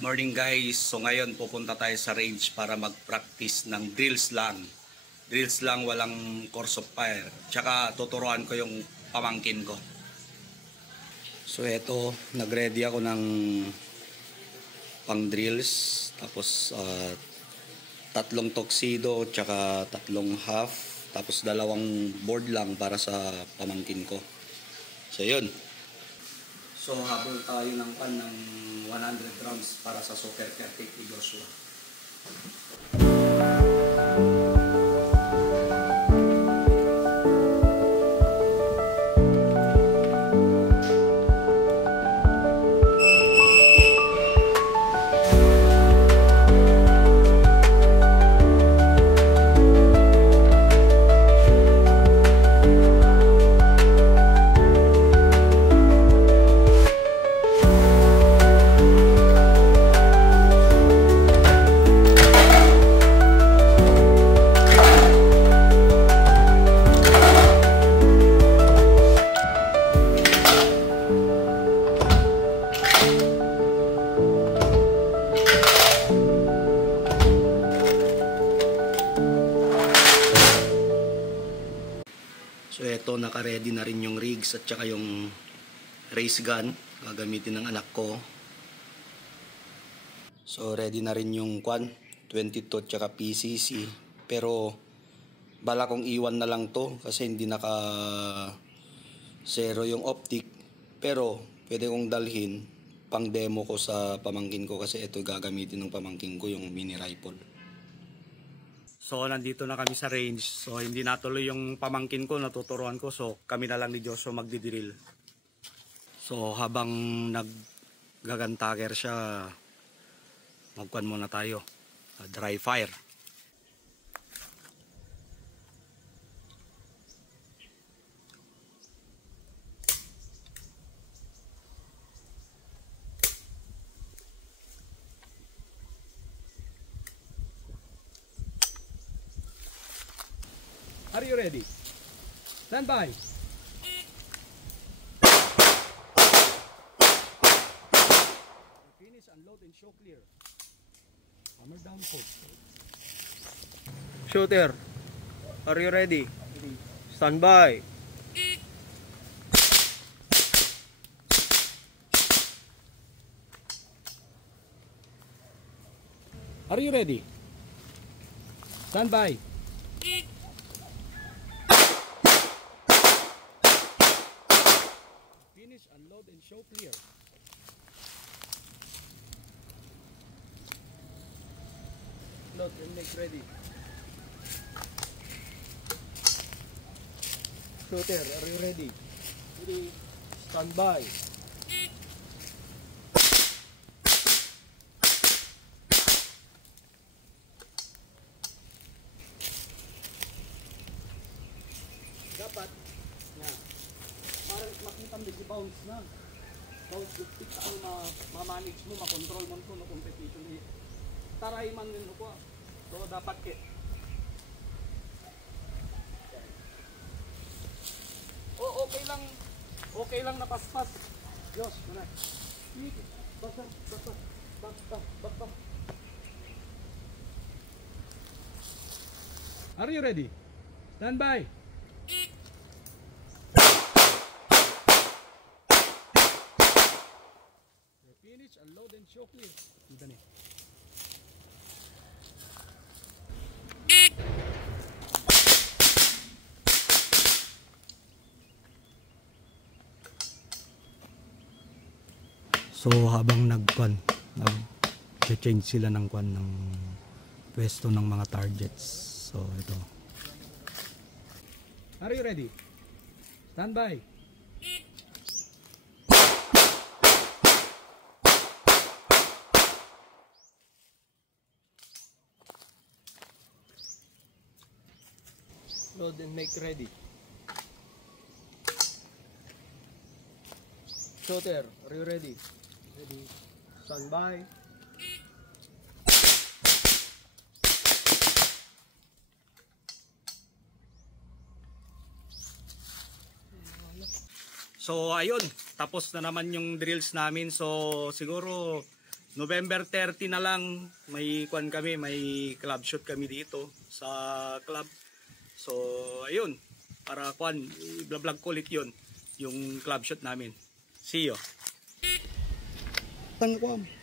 Morning guys, so ngayon pupunta tayo sa range para mag-practice ng drills lang. Drills lang, walang course of fire. Tsaka tuturuan ko yung pamangkin ko. So eto, nag-ready ako ng pang drills. Tapos 3 tuxedo, tsaka 3 half. Tapos 2 board lang para sa pamangkin ko. So yun. So habol tayo ng pan ng 100 rounds para sa soccer caretaker ni Joshua. So eto, naka-ready na rin yung rigs at saka yung race gun. Gagamitin ng anak ko. So ready na rin yung 22 at saka PCC. Pero bala kong iwan na lang to kasi hindi naka zero yung optic. Pero pwede kong dalhin pang demo ko sa pamangkin ko kasi ito gagamitin ng pamangkin ko, yung mini rifle. So nandito na kami sa range. So hindi natuloy yung pamangkin ko, natuturuan ko. So kami na lang ni Joshua magdidrill. So habang naggagantaker siya, magkuhan muna tayo. Dry fire. Are you ready? Stand by. Finish, unload and show clear. Hammer down post. Shooter, are you ready? Stand by. Are you ready? Stand by. Finish, unload and show clear. Load and make ready. Shooter, are you ready? Ready. Stand by. Dapat nga parang makita mo di bounce na. Bounce dipit ang ma-manage mo, ma-control mo ko no competition. Taray man din ko. So dapat ke. Okay lang na paspas. Diyos, muna. Basta. Are you ready? Stand by. Finish, unload and show clear. Dito ni. So habang nag-change sila ng pwesto ng mga targets. So ito. Are you ready? Stand by. Load and make ready. Shooter, are you ready? Ready. Stand by. So ayun, tapos na naman yung drills namin. So siguro November 30 na lang, may kwan kami, may club shoot kami dito sa club. So, ayun, para kwan, i-vlog ko ulit yun, yung club shoot namin. See you. Kwan.